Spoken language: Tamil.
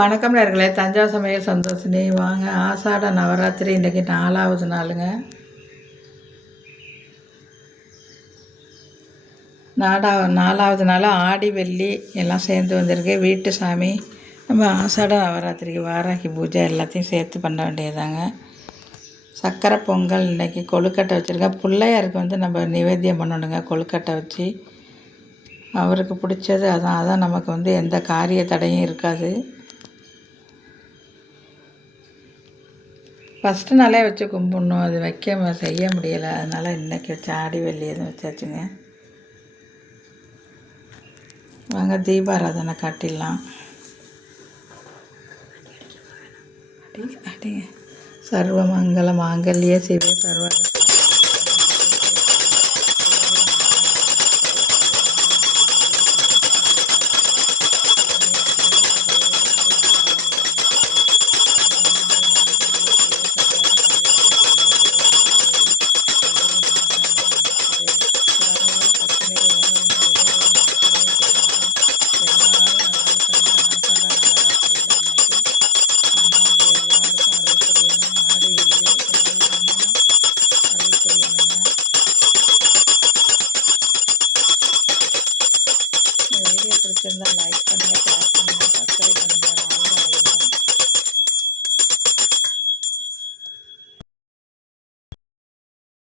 வணக்கம் நேர்களே, தஞ்சாவூர் சமையல் சந்தோஷினி. வாங்க, ஆஷாட நவராத்திரி இன்றைக்கி 4வது நாளுங்க. 4வது நாள் ஆடி வெள்ளி எல்லாம் சேர்ந்து வந்திருக்கு. வீட்டு சாமி நம்ம ஆஷாட நவராத்திரிக்கு வாராகி பூஜை எல்லாத்தையும் சேர்த்து பண்ண வேண்டியதாங்க. சக்கரை பொங்கல் இன்றைக்கி கொழுக்கட்டை வச்சுருக்கேன். பிள்ளையாருக்கு நம்ம நிவேத்தியம் பண்ணணுங்க. கொழுக்கட்டை வச்சு அவருக்கு பிடிச்சது அதான் நமக்கு எந்த காரிய தடையும் இருக்காது. ஃபஸ்ட்டு நாளே வச்சு கும்பிட்ணும், அது செய்ய முடியலை. அதனால் இன்றைக்கி வச்சு ஆடி வெள்ளி எதுவும் வச்சாச்சுங்க. வாங்க தீபாராதனை காட்டிடலாம். சர்வமங்கல மாங்கல்ய சிவே சர்வ பிடிச்சிருந்தால் லைக் பண்ணுங்கள், ஷேர் பண்ணுங்கள், சப்ஸ்கிரைப் பண்ணுங்கள். வாழ்க வளமுடன்.